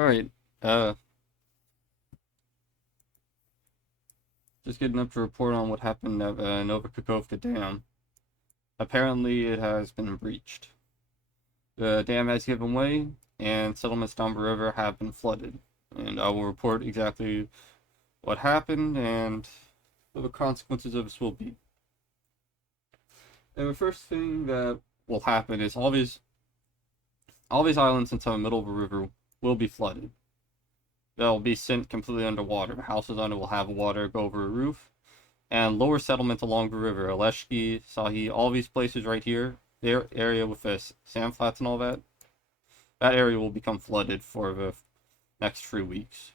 Alright, uh, just getting up to report on what happened at Kakhovka Dam. Apparently, it has been breached. The dam has given way, and settlements down the river have been flooded. And I will report exactly what happened and what the consequences of this will be. And the first thing that will happen is all these islands in the middle of the river will be flooded. They'll be sent completely underwater. The houses under will have water go over a roof. And lower settlements along the river, Aleshki, Sahi, all these places right here, their area with the sand flats and all that, that area will become flooded for the next 3 weeks,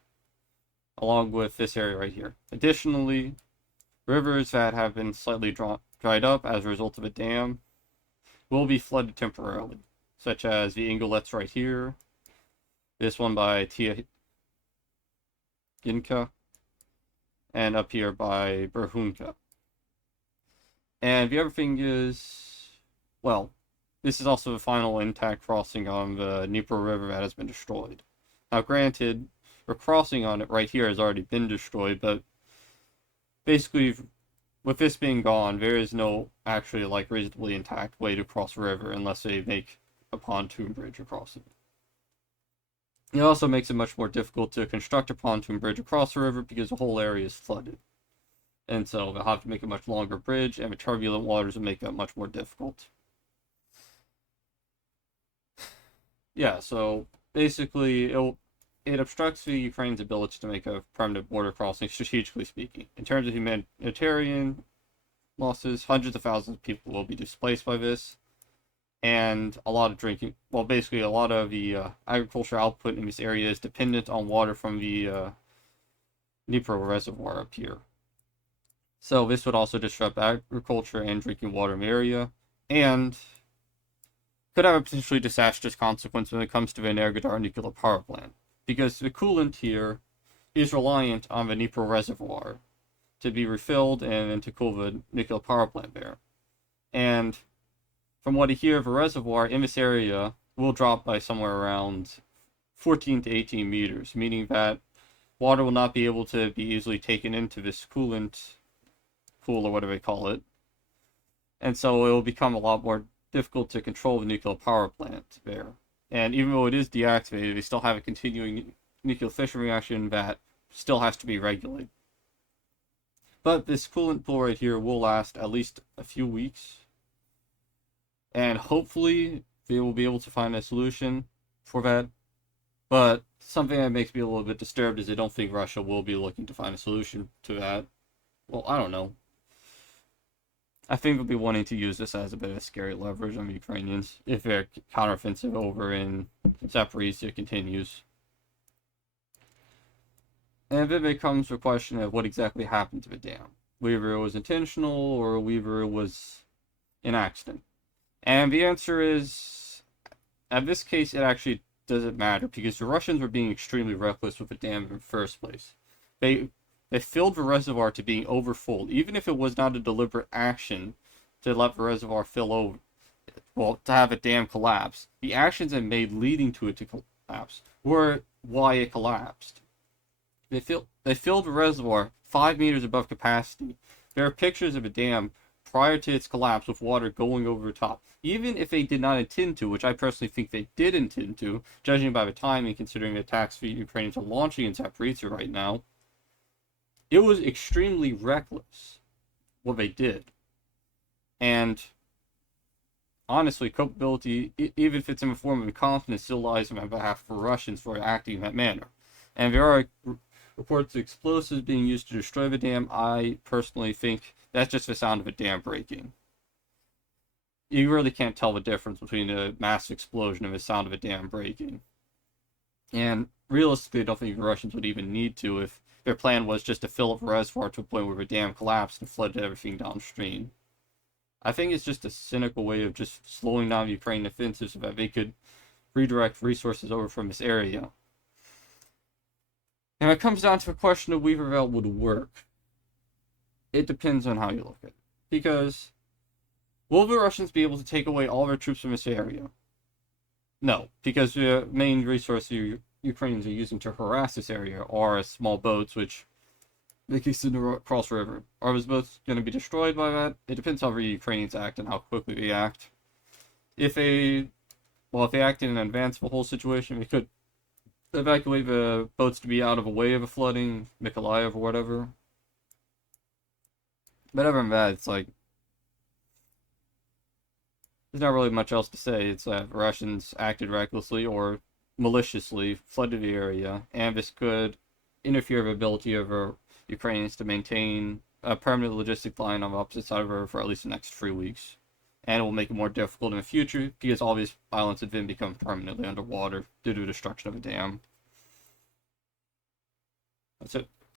along with this area right here. Additionally, rivers that have been slightly dried up as a result of a dam will be flooded temporarily, such as the Inglets right here, this one by Ginka, and up here by Berhunka. And the other thing is, well, this is also the final intact crossing on the Dnieper River that has been destroyed. Now, granted, the crossing on it right here has already been destroyed, but basically, with this being gone, there is no actually reasonably intact way to cross the river unless they make a pontoon bridge across it. It also makes it much more difficult to construct a pontoon bridge across the river because the whole area is flooded. And so they'll have to make a much longer bridge, and the turbulent waters will make that much more difficult. Yeah, so basically it obstructs the Ukraine's ability to make a permanent border crossing, strategically speaking. In terms of humanitarian losses, hundreds of thousands of people will be displaced by this. And a lot of basically a lot of the agricultural output in this area is dependent on water from the Dnieper Reservoir up here. So this would also disrupt agriculture and drinking water in the area, and could have a potentially disastrous consequence when it comes to the Energodar nuclear power plant, because the coolant here is reliant on the Dnieper Reservoir to be refilled and then to cool the nuclear power plant there. And from what I hear, the reservoir in this area will drop by somewhere around 14 to 18 meters, meaning that water will not be able to be easily taken into this coolant pool, or whatever they call it. And so it will become a lot more difficult to control the nuclear power plant there. And even though it is deactivated, they still have a continuing nuclear fission reaction that still has to be regulated. But this coolant pool right here will last at least a few weeks. And hopefully they will be able to find a solution for that. But something that makes me a little bit disturbed is I don't think Russia will be looking to find a solution to that. Well, I don't know. I think they'll be wanting to use this as a bit of a scary leverage on the Ukrainians if their counteroffensive over in Zaporizhia continues. And then becomes the question of what exactly happened to the dam. Whether it was intentional or whether it was an accident. And the answer is, in this case, it actually doesn't matter, because the Russians were being extremely reckless with the dam in the first place. They filled the reservoir to being overfull, even if it was not a deliberate action to let the reservoir fill over, well, to have a dam collapse. The actions it made leading to it to collapse were why it collapsed. They filled the reservoir 5 meters above capacity. There are pictures of a dam prior to its collapse with water going over the top. Even if they did not intend to, which I personally think they did intend to, judging by the timing, considering the attacks the Ukrainians are launching in Zaporizhia right now, it was extremely reckless what they did. And honestly, culpability, even if it's in the form of incompetence, still lies on behalf of the Russians for acting in that manner. And there are reports of explosives being used to destroy the dam. I personally think that's just the sound of a dam breaking. You really can't tell the difference between a mass explosion and the sound of a dam breaking. And realistically, I don't think the Russians would even need to if their plan was just to fill up the reservoir to a point where the dam collapsed and flooded everything downstream. I think it's just a cynical way of just slowing down the Ukrainian offensive so that they could redirect resources over from this area. And it comes down to the question of whether that would work. It depends on how you look at it. Because will the Russians be able to take away all their troops from this area? No, because the main resource of Ukrainians are using to harass this area are small boats, which they can send across the river. Are those boats going to be destroyed by that? It depends how the Ukrainians act and how quickly they act. If they act in advance of the whole situation, they could evacuate the boats to be out of the way of a flooding, Mykolaiv or whatever. But other than that, it's like, there's not really much else to say. It's that Russians acted recklessly or maliciously, flooded the area, and this could interfere with the ability of Ukrainians to maintain a permanent logistic line on the opposite side of the river for at least the next 3 weeks. And it will make it more difficult in the future because all these islands have then become permanently underwater due to the destruction of a dam. That's it.